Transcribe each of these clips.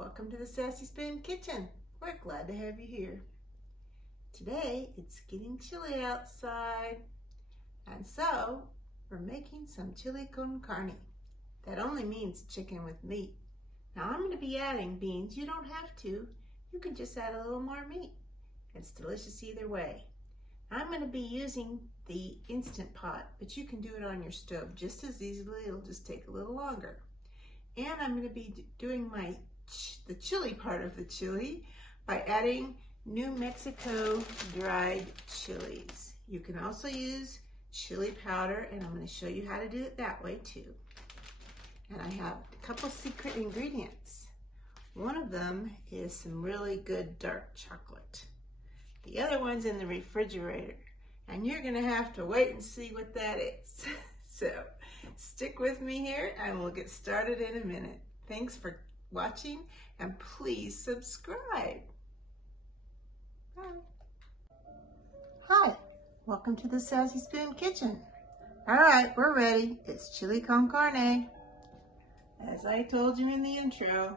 Welcome to the Sassy Spoon Kitchen. We're glad to have you here. Today it's getting chilly outside, and so we're making some chili con carne. That only means chicken with meat. Now I'm going to be adding beans. You don't have to. You can just add a little more meat. It's delicious either way. I'm going to be using the Instant Pot, but you can do it on your stove just as easily. It'll just take a little longer. And I'm going to be doing the chili part of the chili by adding New Mexico dried chilies. You can also use chili powder, and I'm going to show you how to do it that way too. And I have a couple secret ingredients. One of them is some really good dark chocolate. The other one's in the refrigerator, and you're going to have to wait and see what that is. So stick with me here and we'll get started in a minute. Thanks for watching, and please subscribe. Bye. Hi, welcome to the Sassy Spoon Kitchen. All right, we're ready. It's chili con carne, as I told you in the intro.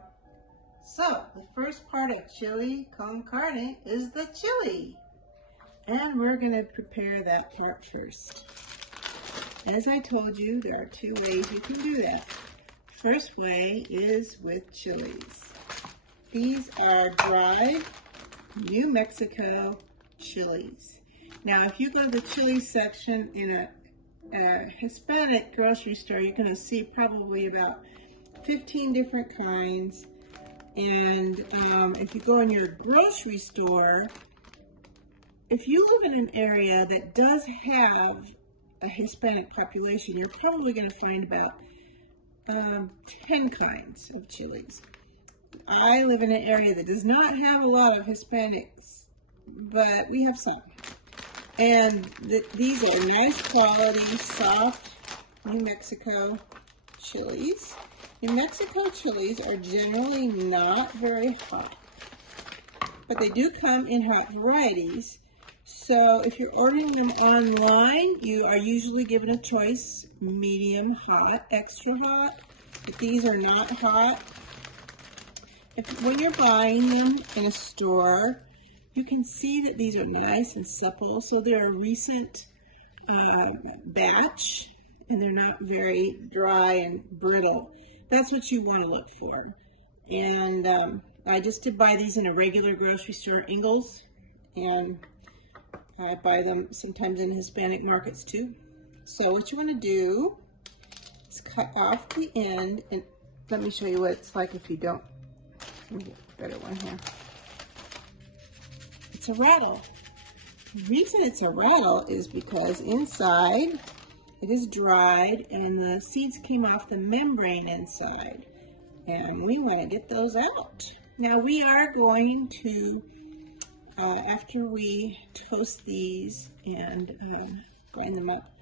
So the first part of chili con carne is the chili, and we're going to prepare that part first. As I told you, there are two ways you can do that. First way is with chilies. These are dried New Mexico chilies. Now, if you go to the chili section in a Hispanic grocery store, you're going to see probably about 15 different kinds. And if you go in your grocery store, if you live in an area that does have a Hispanic population, you're probably going to find about 10 kinds of chilies. I live in an area that does not have a lot of Hispanics, but we have some. And these are nice quality, soft New Mexico chilies. New Mexico chilies are generally not very hot, but they do come in hot varieties. So if you're ordering them online, you are usually given a choice: medium hot, extra hot. But these are not hot. When you're buying them in a store, you can see that these are nice and supple. So they're a recent batch, and they're not very dry and brittle. That's what you want to look for. And I just did buy these in a regular grocery store, Ingles, and I buy them sometimes in Hispanic markets too. So what you want to do is cut off the end, and let me show you what it's like if you don't. Let me get a better one here. It's a rattle. The reason it's a rattle is because inside it is dried and the seeds came off the membrane inside, and we want to get those out. Now we are going to after we toast these and grind them up,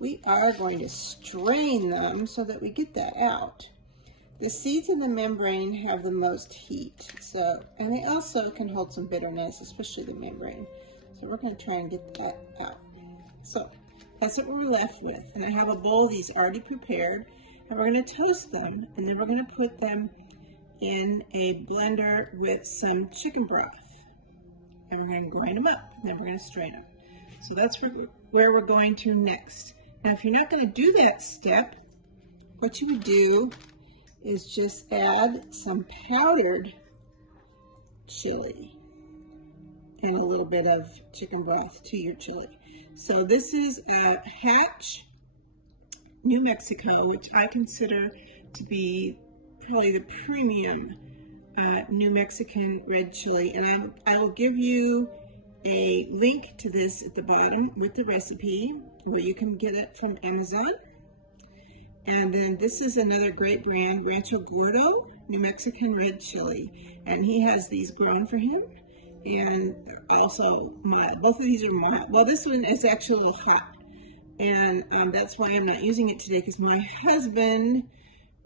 we are going to strain them so that we get that out. The seeds in the membrane have the most heat, and they also can hold some bitterness, especially the membrane. So we're going to try and get that out. So that's what we're left with. And I have a bowl of these already prepared, and we're going to toast them, and then we're going to put them in a blender with some chicken broth. And we're going to grind them up, and then we're going to strain them. So that's where we're going to next. Now, if you're not going to do that step, what you would do is just add some powdered chili and a little bit of chicken broth to your chili. So this is a Hatch New Mexico, which I consider to be probably the premium New Mexican red chili, and I will give you a link to this at the bottom with the recipe where you can get it from Amazon. And then this is another great brand, Rancho Guto New Mexican red chili, and he has these grown for him, and also mild. Both of these are mild. Well, this one is actually a little hot, and that's why I'm not using it today, because my husband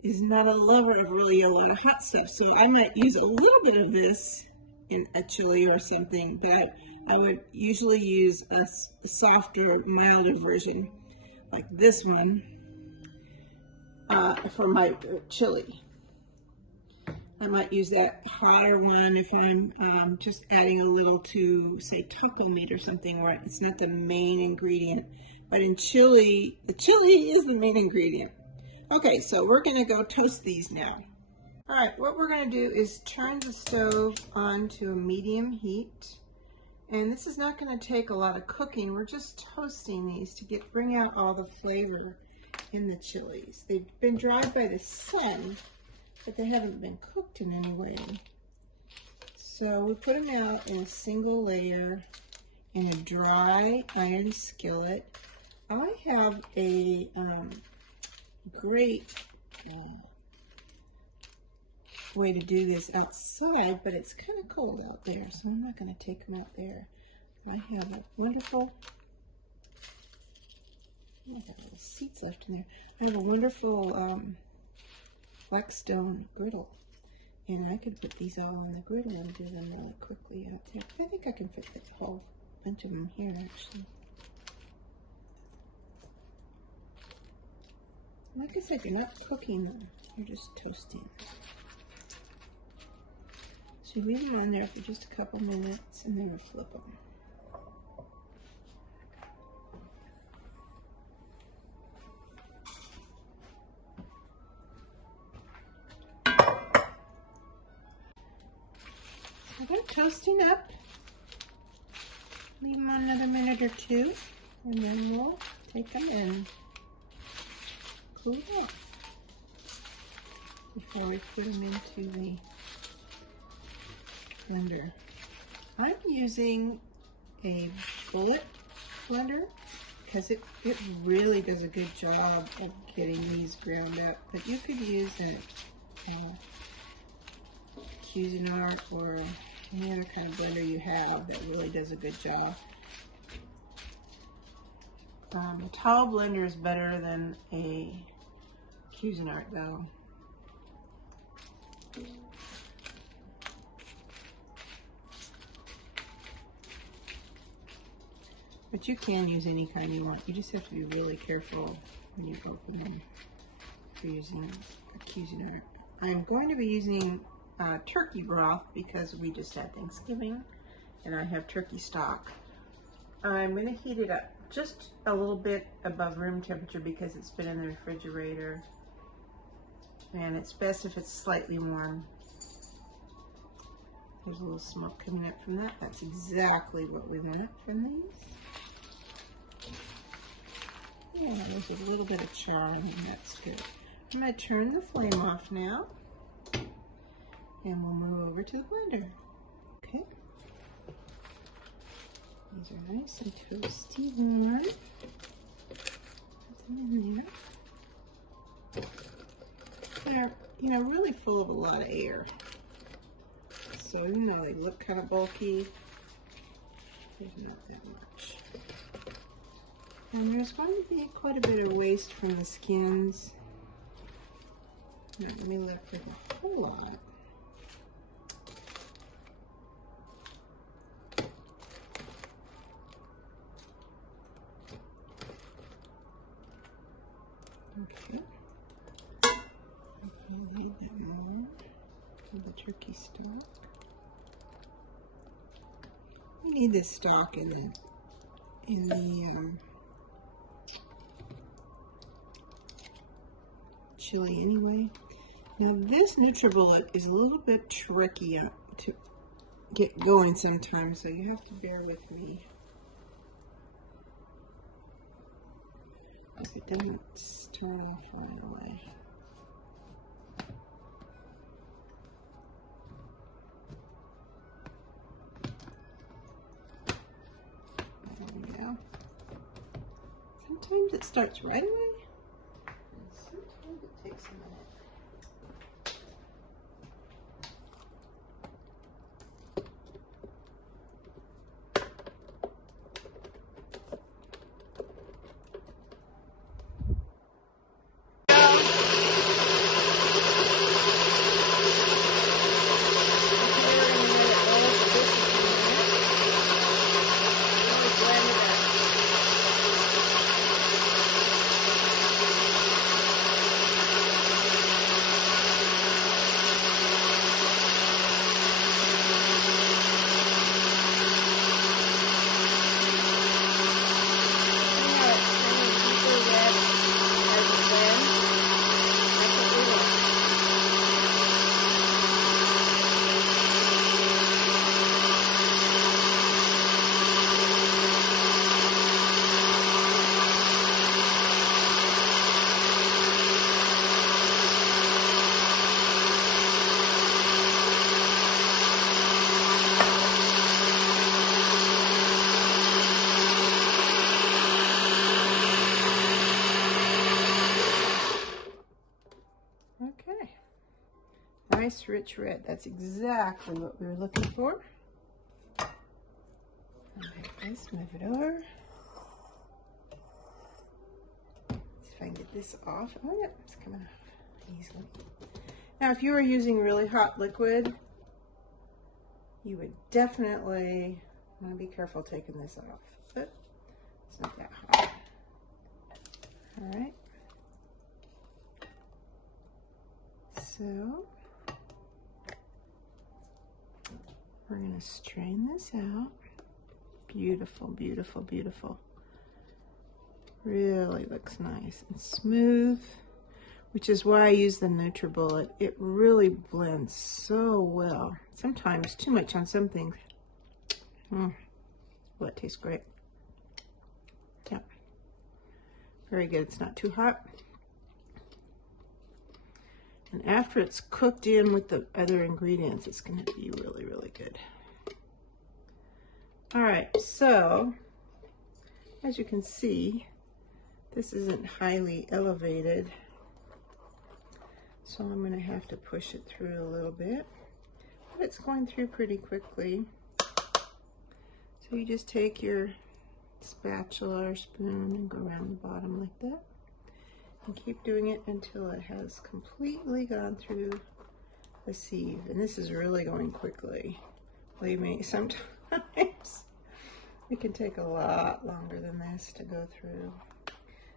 is not a lover of really a lot of hot stuff, so I might use a little bit of this in a chili or something, but I would usually use a softer, milder version like this one for my chili. I might use that hotter one if I'm just adding a little to, say, taco meat or something where it's not the main ingredient. But in chili, the chili is the main ingredient. Okay, so we're going to go toast these now. All right, what we're going to do is turn the stove on to a medium heat. And this is not going to take a lot of cooking. We're just toasting these to bring out all the flavor in the chilies. They've been dried by the sun, but they haven't been cooked in any way. So we put them out in a single layer in a dry iron skillet. I have a great way to do this outside, but it's kind of cold out there, so I'm not going to take them out there. I have a wonderful, I've got little seeds left in there. I have a wonderful black stone griddle, and I could put these all on the griddle and do them really quickly out there. I think I can fit the whole bunch of them here, actually. Like I said, you're not cooking them, you're just toasting. So you leave them on there for just a couple minutes and then you flip them. So they're toasting up. Leave them on another minute or two, and then we'll take them and cool it off before we put them into the blender. I'm using a bullet blender because it really does a good job of getting these ground up, but you could use a Cuisinart or any other kind of blender you have that really does a good job. A tall blender is better than a Cuisinart though. But you can use any kind you want. You just have to be really careful when you open them for using a Cuisinart. I'm going to be using turkey broth because we just had Thanksgiving and I have turkey stock. I'm going to heat it up just a little bit above room temperature because it's been in the refrigerator, and it's best if it's slightly warm. There's a little smoke coming up from that. That's exactly what we want from these. Yeah, there's a little bit of char in them. That's good. I'm going to turn the flame off now, and we'll move over to the blender. Okay. These are nice and toasty warm. Put them in there. They're, you know, really full of a lot of air. So even though they look kind of bulky, there's not that much. And there's going to be quite a bit of waste from the skins. Not really left with a whole lot. Okay. I'll leave that more for the turkey stock. We need this stock in the chili anyway. Now this NutriBullet is a little bit tricky to get going sometimes, so you have to bear with me. If it doesn't turn off right away. There we go. Sometimes it starts right away, and sometimes it takes a minute. Nice rich red. That's exactly what we were looking for. Okay, let's move it over. See if I can get this off. Oh yeah, it's coming off easily. Now if you were using really hot liquid, you would definitely want to be careful taking this off, but it's not that hot. All right. So we're going to strain this out. Beautiful, beautiful, beautiful. Really looks nice and smooth, which is why I use the NutriBullet. It really blends so well. Sometimes too much on some things. Well, it tastes great. Yeah. Very good. It's not too hot. And after it's cooked in with the other ingredients, it's going to be really, really good. All right, so as you can see, this isn't highly elevated, so I'm going to have to push it through a little bit, but it's going through pretty quickly. So you just take your spatula or spoon and go around the bottom like that, and keep doing it until it has completely gone through the sieve. And this is really going quickly. Believe me, sometimes it can take a lot longer than this to go through.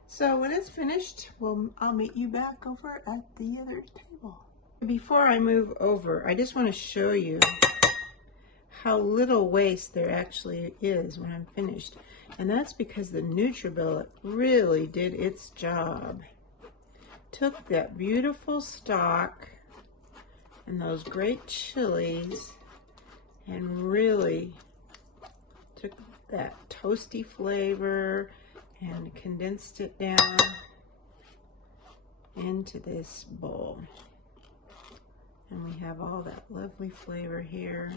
So when it's finished, I'll meet you back over at the other table. Before I move over, I just want to show you how little waste there actually is when I'm finished. And that's because the NutriBullet really did its job. Took that beautiful stock and those great chilies and really took that toasty flavor and condensed it down into this bowl. And we have all that lovely flavor here.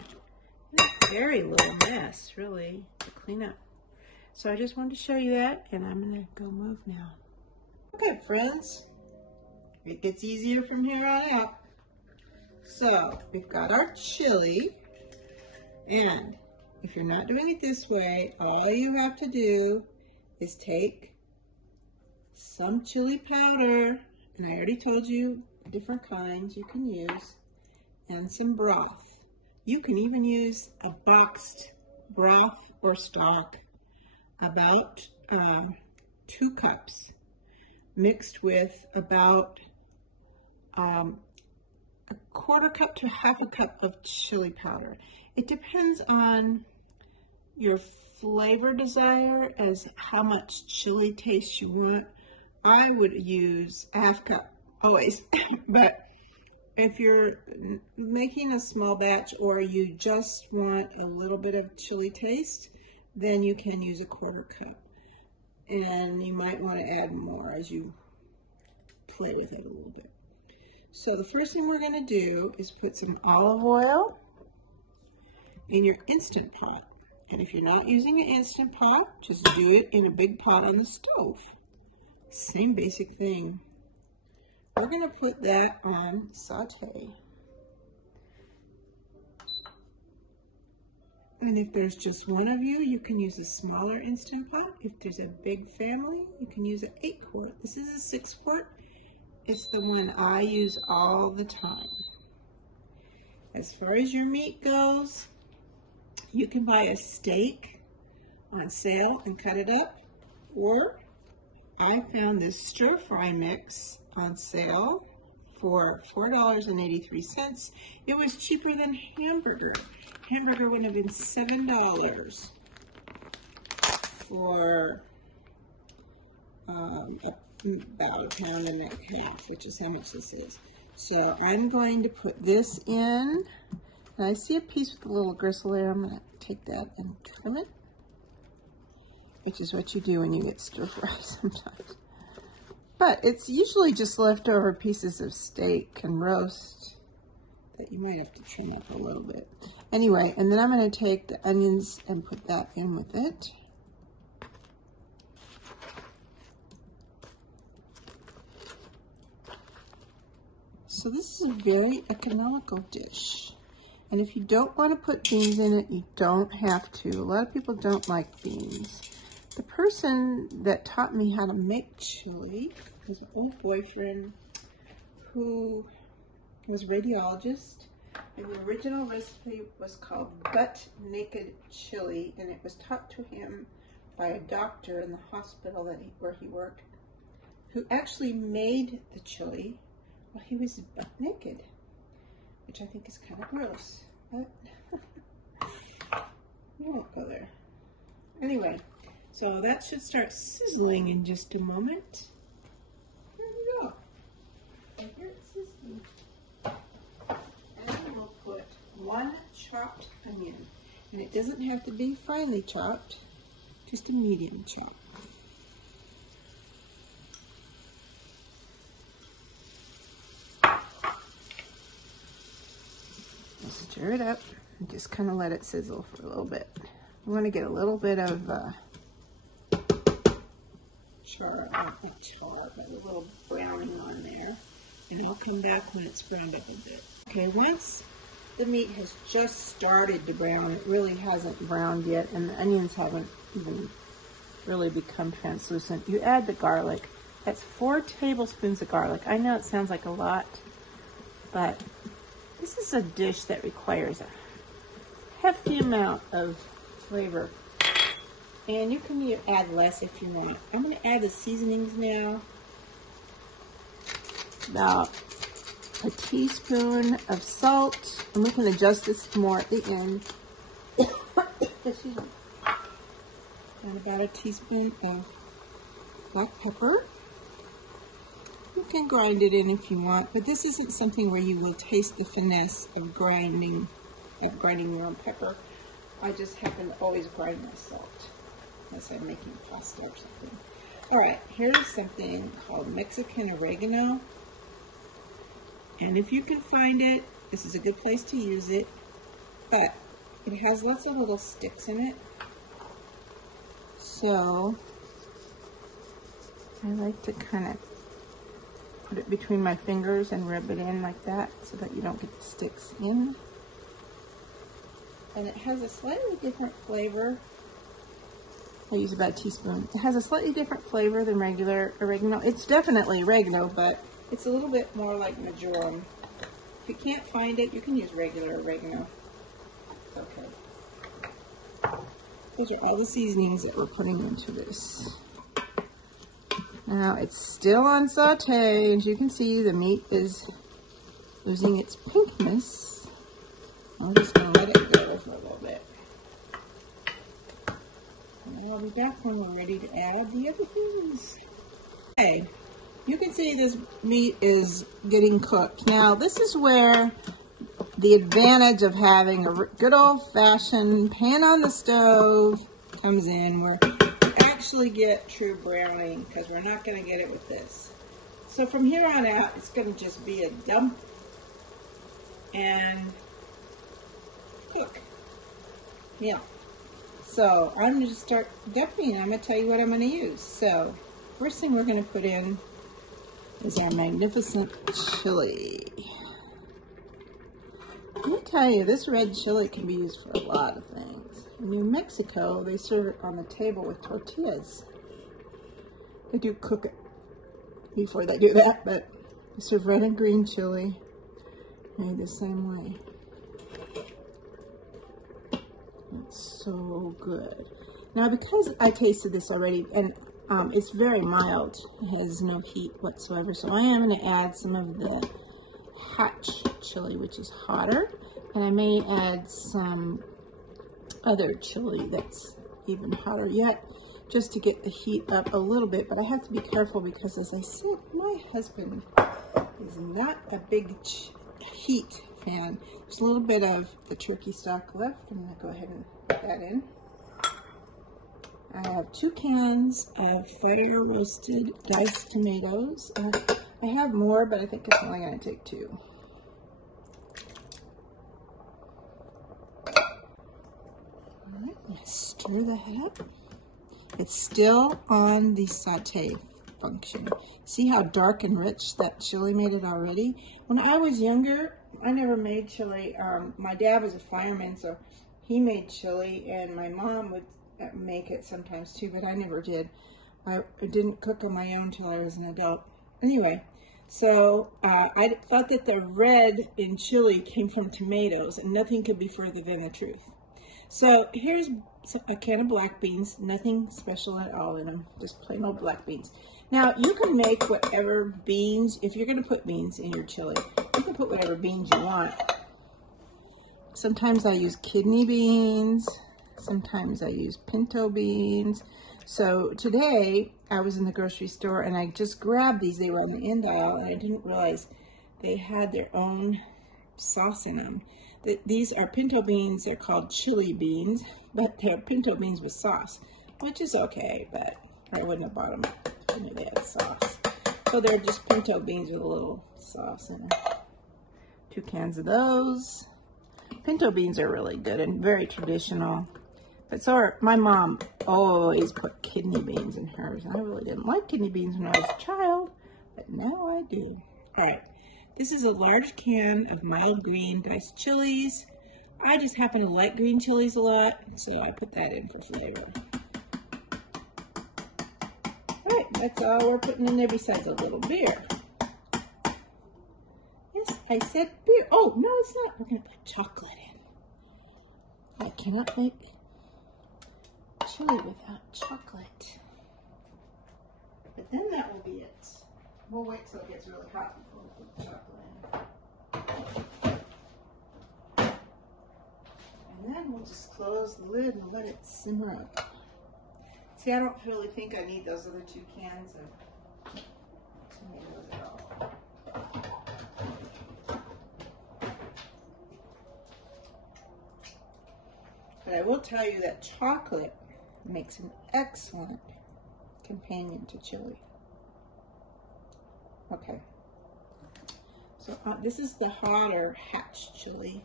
Very little mess, really, to clean up. So I just wanted to show you that, and I'm going to go move now. Okay, friends. It gets easier from here on out. So we've got our chili, and if you're not doing it this way, all you have to do is take some chili powder, and I already told you different kinds you can use, and some broth. You can even use a boxed broth or stock, about 2 cups, mixed with about a 1/4 cup to 1/2 cup of chili powder. It depends on your flavor desire as how much chili taste you want. I would use a 1/2 cup always, but if you're making a small batch or you just want a little bit of chili taste, then you can use a 1/4 cup. And you might want to add more as you play with it a little bit. So the first thing we're going to do is put some olive oil in your Instant Pot. And if you're not using an Instant Pot, just do it in a big pot on the stove. Same basic thing. We're going to put that on saute. And if there's just one of you, you can use a smaller Instant Pot. If there's a big family, you can use an 8-quart. This is a 6-quart. It's the one I use all the time. As far as your meat goes, you can buy a steak on sale and cut it up, or I found this stir-fry mix on sale for $4.83. It was cheaper than hamburger. Hamburger would have been $7 for about 1.5 pounds, which is how much this is. So I'm going to put this in, and I see a piece with a little gristle there. I'm going to take that and trim it, which is what you do when you get stir fry sometimes. But it's usually just leftover pieces of steak and roast that you might have to trim up a little bit. Anyway, and then I'm going to take the onions and put that in with it. So this is a very economical dish. And if you don't want to put beans in it, you don't have to. A lot of people don't like beans. The person that taught me how to make chili was an old boyfriend who was a radiologist. And the original recipe was called butt naked chili, and it was taught to him by a doctor in the hospital where he worked, who actually made the chili while he was butt naked, which I think is kind of gross, but we won't go there. Anyway, so that should start sizzling in just a moment. Here we go. And here it's sizzling. And we'll put 1 chopped onion. And it doesn't have to be finely chopped, just a medium chop. Stir it up and just kind of let it sizzle for a little bit. We want to get a little bit of not char, but a little browning on there. And I'll come back when it's browned up a bit. Okay, once the meat has just started to brown, it really hasn't browned yet, and the onions haven't even really become translucent, you add the garlic. That's 4 tablespoons of garlic. I know it sounds like a lot, but this is a dish that requires a hefty amount of flavor. And you can add less if you want. I'm going to add the seasonings now. About a teaspoon of salt, and we can adjust this more at the end. Excuse me. And about a teaspoon of black pepper. You can grind it in if you want, but this isn't something where you will taste the finesse of grinding your own pepper. I just happen to always grind my salt unless I'm making pasta or something. Alright, here's something called Mexican oregano. And if you can find it, this is a good place to use it, but it has lots of little sticks in it. So I like to kind of put it between my fingers and rub it in like that so that you don't get the sticks in. And it has a slightly different flavor. I'll use about a teaspoon. It has a slightly different flavor than regular oregano. It's definitely oregano, but it's a little bit more like marjoram. If you can't find it, you can use regular oregano. Okay. Those are all the seasonings that we're putting into this. Now it's still on saute. As you can see, the meat is losing its pinkness. I'm just going to let it go for a little bit. And I'll be back when we're ready to add the other things. Okay, you can see this meat is getting cooked. Now this is where the advantage of having a good old-fashioned pan on the stove comes in, where you actually get true browning, because we're not going to get it with this. So from here on out, it's going to just be a dump and cook. Yeah. So I'm going to just start dumping, and I'm going to tell you what I'm going to use. So first thing we're going to put in is our magnificent chili. Let me tell you, this red chili can be used for a lot of things. In New Mexico, they serve it on the table with tortillas. They do cook it before they do that, but they serve red and green chili made the same way. It's so good. Now, because I tasted this already, and it's very mild, it has no heat whatsoever, so I am going to add some of the hot chili, which is hotter, and I may add some other chili that's even hotter yet, just to get the heat up a little bit. But I have to be careful because, as I said, my husband is not a big heat fan. There's a little bit of the turkey stock left. I'm going to go ahead and put that in. I have 2 cans of fire roasted diced tomatoes. I have more, but I think it's only going to take 2. Alright, let's stir that up. It's still on the saute function. See how dark and rich that chili made it already? When I was younger, I never made chili. My dad was a fireman, so he made chili, and my mom would make it sometimes too, but I never did. I didn't cook on my own until I was an adult. Anyway, so I thought that the red in chili came from tomatoes, and nothing could be further than the truth. So here's a can of black beans, nothing special at all in them, just plain old black beans. Now you can make whatever beans, if you're going to put beans in your chili, you can put whatever beans you want. Sometimes I use kidney beans, sometimes I use pinto beans. So today I was in the grocery store and I just grabbed these. They were on the end aisle and I didn't realize they had their own sauce in them. These are pinto beans. They're called chili beans, but they're pinto beans with sauce, which is okay, but I wouldn't have bought them if I knew they had sauce. So they're just pinto beans with a little sauce in them. 2 cans of those. Pinto beans are really good and very traditional. But so my mom always put kidney beans in hers. I really didn't like kidney beans when I was a child, but now I do. All right. This is a large can of mild green diced chilies. I just happen to like green chilies a lot, so I put that in for flavor. All right, that's all we're putting in there besides a little beer. Yes, I said beer. Oh, no, it's not. We're going to put chocolate in. I cannot make chili without chocolate. But then that will be it. We'll wait till it gets really hot before we put the chocolate in. And then we'll just close the lid and let it simmer up. See, I don't really think I need those other 2 cans of tomatoes at all. But I will tell you that chocolate makes an excellent companion to chili. Okay, so this is the hotter hatch chili.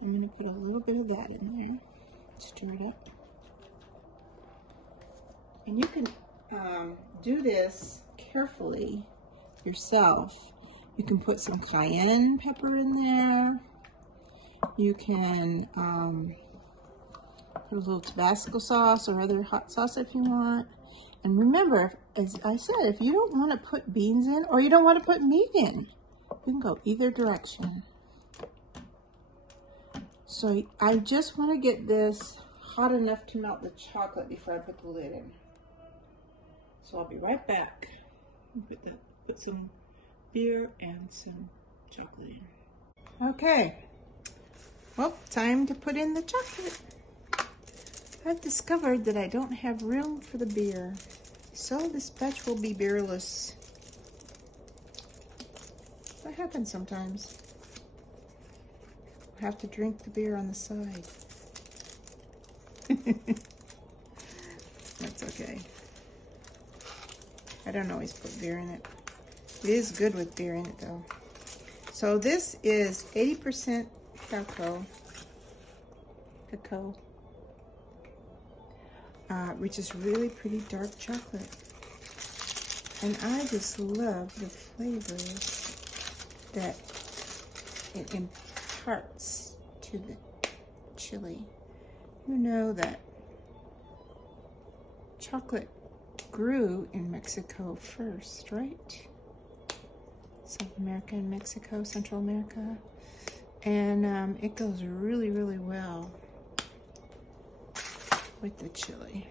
I'm going to put a little bit of that in there, stir it up. And you can do this carefully yourself. You can put some cayenne pepper in there. You can put a little Tabasco sauce or other hot sauce if you want. And remember, as I said, if you don't want to put beans in or you don't want to put meat in, you can go either direction. So I just want to get this hot enough to melt the chocolate before I put the lid in. So I'll be right back. Put some beer and some chocolate in. Okay. Well, time to put in the chocolate. I've discovered that I don't have room for the beer, so this batch will be beerless. That happens sometimes. I have to drink the beer on the side. That's okay. I don't always put beer in it. It is good with beer in it though. So this is 80% cacao, which is really pretty dark chocolate. And I just love the flavors that it imparts to the chili. You know that chocolate grew in Mexico first, right? South America and Mexico, Central America. And it goes really, really well with the chili.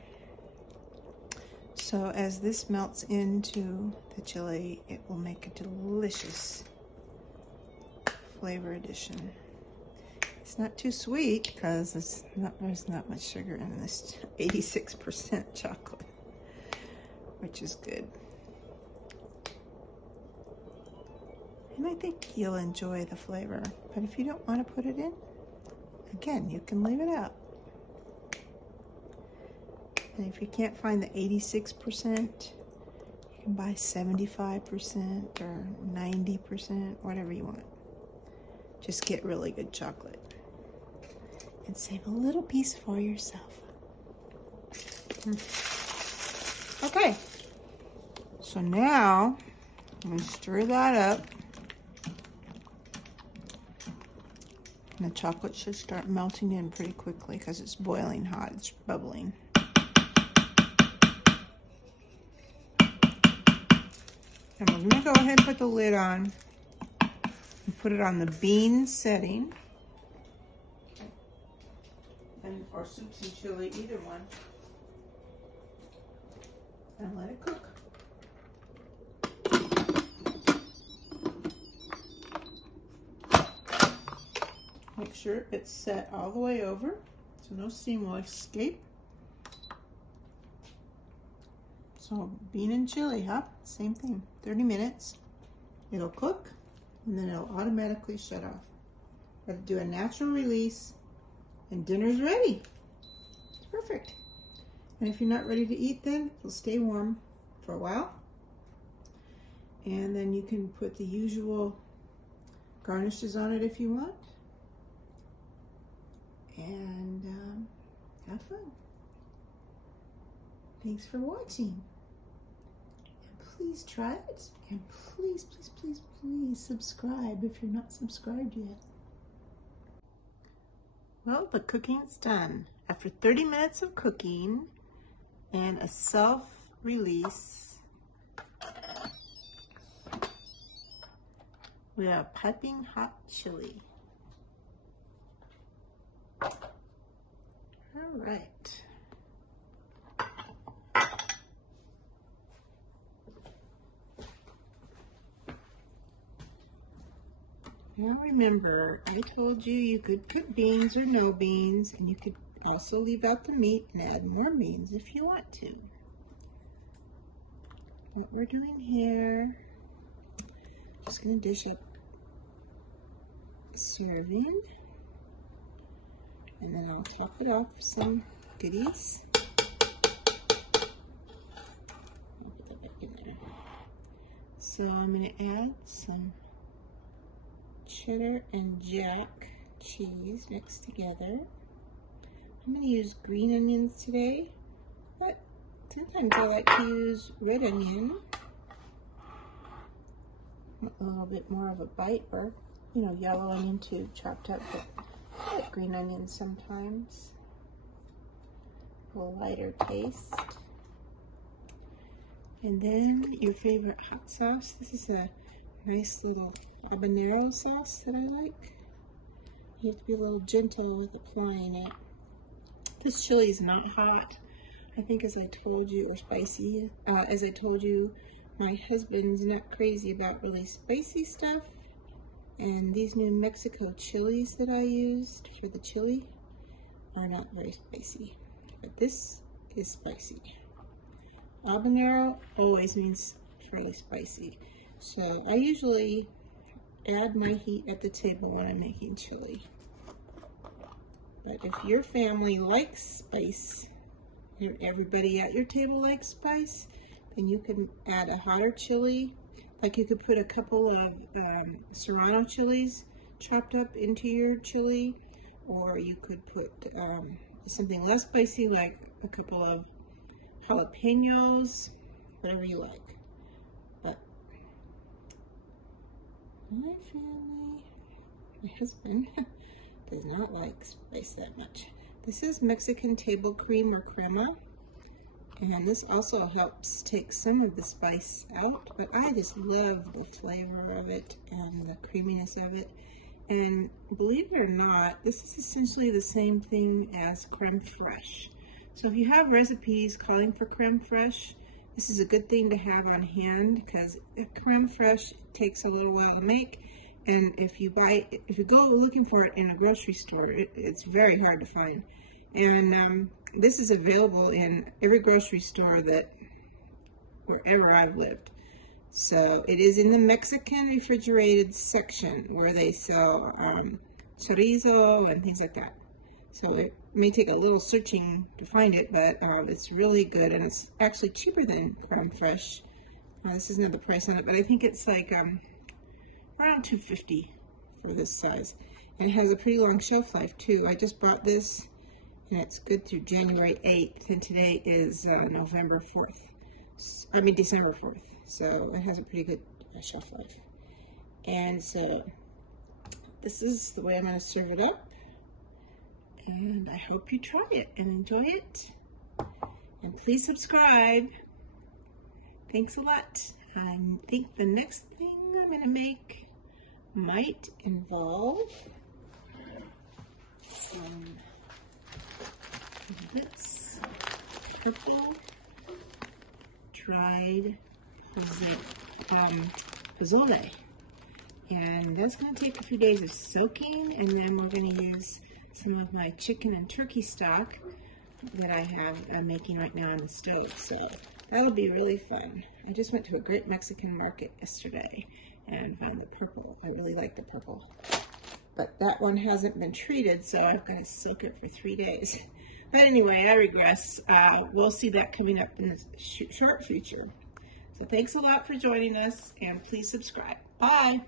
So as this melts into the chili, it will make a delicious flavor addition. It's not too sweet because there's not much sugar in this 86% chocolate, which is good. And I think you'll enjoy the flavor. But if you don't want to put it in, again, you can leave it out. And if you can't find the 86%, you can buy 75% or 90%, whatever you want. Just get really good chocolate. And save a little piece for yourself. Okay. So now, I'm going to stir that up. And the chocolate should start melting in pretty quickly because it's boiling hot, it's bubbling. And we're going to go ahead and put the lid on and put it on the bean setting. Or soups and chili, either one. And let it cook. Make sure it's set all the way over so no steam will escape. So bean and chili, huh? Same thing. 30 minutes. It'll cook and then it'll automatically shut off. Let it do a natural release and dinner's ready. It's perfect. And if you're not ready to eat then, it'll stay warm for a while. And then you can put the usual garnishes on it if you want. And have fun. Thanks for watching. And please try it. And please, please, please, please subscribe if you're not subscribed yet. Well, the cooking's done. After 30 minutes of cooking and a self-release, we have piping hot chili. All right. Now remember, I told you you could put beans or no beans, and you could also leave out the meat and add more beans if you want to. What we're doing here, just going to dish up a serving, and then I'll top it off with some goodies. I'll put that back in there. So I'm going to add some cheddar and jack cheese mixed together. I'm going to use green onions today, but sometimes I like to use red onion. A little bit more of a bite, or yellow onion too, chopped up, but I like green onions sometimes. A little lighter taste. And then your favorite hot sauce. This is a nice little habanero sauce that I like. You have to be a little gentle with applying it. This chili is not hot. I think, as I told you, or spicy. As I told you, my husband's not crazy about really spicy stuff. And these New Mexico chilies that I used for the chili are not very spicy. But this is spicy. Habanero always means fairly spicy. So I usually add my heat at the table when I'm making chili. But if your family likes spice, everybody at your table likes spice, then you can add a hotter chili. Like you could put a couple of serrano chilies chopped up into your chili, or you could put something less spicy like a couple of jalapenos, whatever you like. But my family, my husband, does not like spice that much. This is Mexican table cream or crema, and this also helps take some of the spice out, but I just love the flavor of it and the creaminess of it. And believe it or not, this is essentially the same thing as creme fraiche. So if you have recipes calling for creme fraiche, this is a good thing to have on hand, because creme fraiche takes a little while to make. And if you go looking for it in a grocery store, it's very hard to find. And this is available in every grocery store wherever I've lived. So it is in the Mexican refrigerated section where they sell chorizo and things like that. So it may take a little searching to find it, but it's really good, and it's actually cheaper than creme fraiche. This isn't the price on it, but I think it's like around $2.50 for this size. And it has a pretty long shelf life too. I just bought this, and it's good through January 8th, and today is December 4th. so it has a pretty good shelf life. And so this is the way I'm going to serve it up, and I hope you try it and enjoy it, and please subscribe. Thanks a lot. I think the next thing I'm going to make might involve some this purple dried pozole. And that's going to take a few days of soaking, and then we're going to use some of my chicken and turkey stock that I'm making right now on the stove. So that'll be really fun. I just went to a great Mexican market yesterday and found the purple. I really like the purple. But that one hasn't been treated, so I've got to soak it for 3 days. But anyway, I regress. We'll see that coming up in the short future. So thanks a lot for joining us, and please subscribe. Bye.